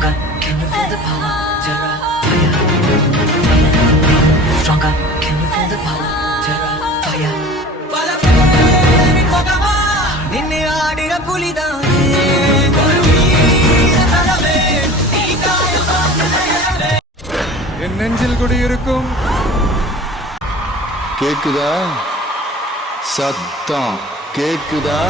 Stronger, can you feel the power? Terra, fire, fire. Stronger, can you feel the power? Terra, fire. நின்னு ஆடிட புலிதானே என் நெஞ்சில் குடியிருக்கும் கேக்குதா சத்தம் கேக்குதா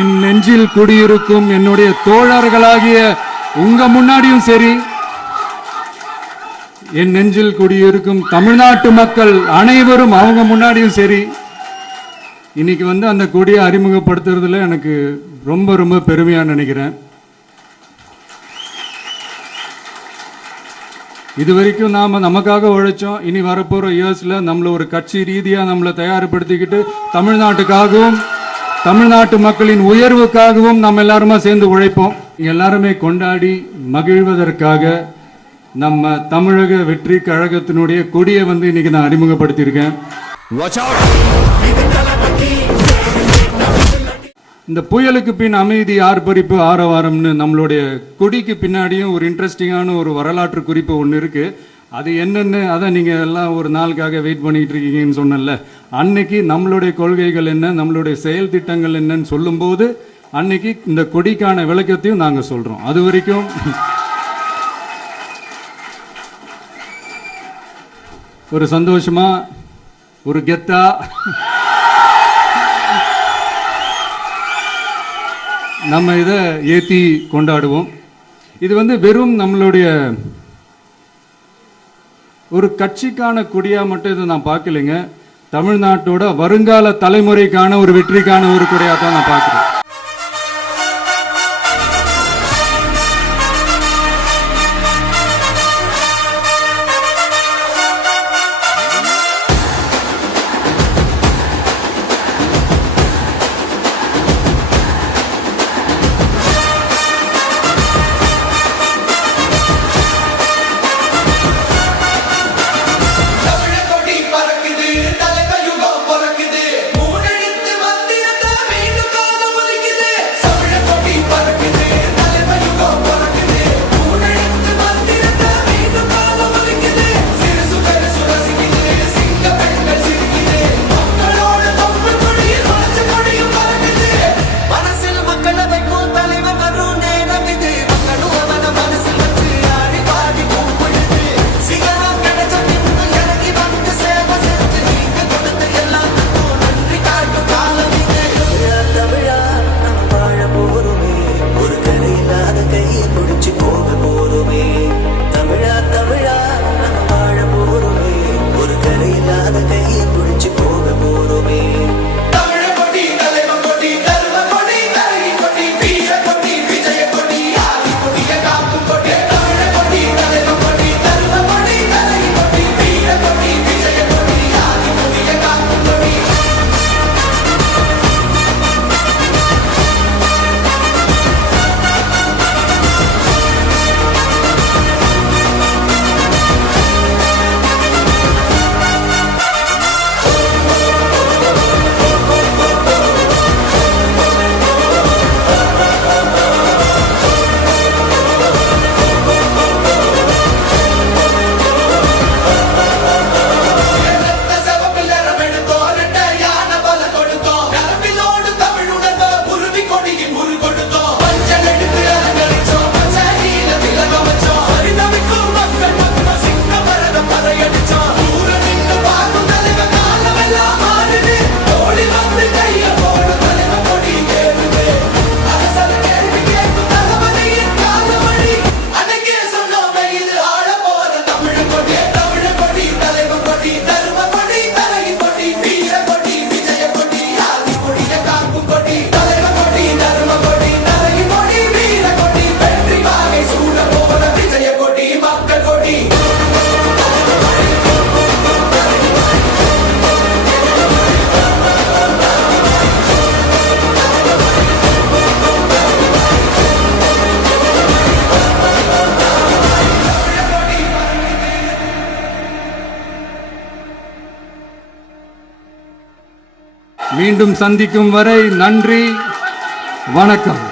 என் நெஞ்சில் குடியிருக்கும் என்னுடைய தோழர்களாகிய உங்க முன்னாடியும் சரி, என் நெஞ்சில் குடியிருக்கும் தமிழ்நாட்டு மக்கள் அனைவரும் அவங்க முன்னாடியும் சரி, இன்னைக்கு அந்த கொடியை அறிமுகப்படுத்துறதுல எனக்கு ரொம்ப ரொம்ப பெருமையா நினைக்கிறேன். இது வரைக்கும் நாம நமக்காக உழைச்சோம். இனி வரப்போற இயர்ஸ்ல நம்மள ஒரு கட்சி ரீதியா நம்மளை தயார்படுத்திக்கிட்டு தமிழ்நாட்டுக்காகவும் தமிழ்நாட்டு மக்களின் உயர்வுக்காகவும் நம்ம எல்லாருமா சேர்ந்து உழைப்போம். எல்லாருமே கொண்டாடி மகிழ்வதற்காக நம்ம தமிழக வெற்றி கழகத்தினுடைய கொடியை இன்னைக்கு நான் அறிமுகப்படுத்தியிருக்கேன். இந்த புயலுக்கு பின் அமைதி ஆர்ப்பரிப்பு ஆரவாரம்னு நம்மளுடைய கொடிக்கு பின்னாடியும் ஒரு இன்ட்ரெஸ்டிங்கான ஒரு வரலாற்று குறிப்பு ஒன்று இருக்கு. அது என்னன்னு அதை நீங்க எல்லாம் ஒரு நாளுக்காக வெயிட் பண்ணிட்டு இருக்கீங்கன்னு சொன்னல, அன்னைக்கு நம்மளுடைய கொள்கைகள் என்ன, நம்மளுடைய செயல் திட்டங்கள் என்னன்னு சொல்லும்போது அன்னைக்கு இந்த கொடிக்கான விளக்கத்தையும் நாங்க சொல்றோம். அது வரைக்கும் ஒரு சந்தோஷமா ஒரு கெத்தா நம்ம இதை ஏத்தி கொண்டாடுவோம். இது வெறும் நம்மளுடைய ஒரு கட்சிக்கான கொடியா மட்டும் இதை நான் பார்க்கலைங்க. தமிழ்நாட்டோட வருங்கால தலைமுறைக்கான ஒரு வெற்றிக்கான ஒரு கொடியா தான் நான் பார்க்கிறேன். பறக்குது தலைமையுகம் பறக்குது மூணெழுத்து மந்திரத்தை மீண்டும் காலம் மீண்டும் சந்திக்கும் வரை நன்றி, வணக்கம்.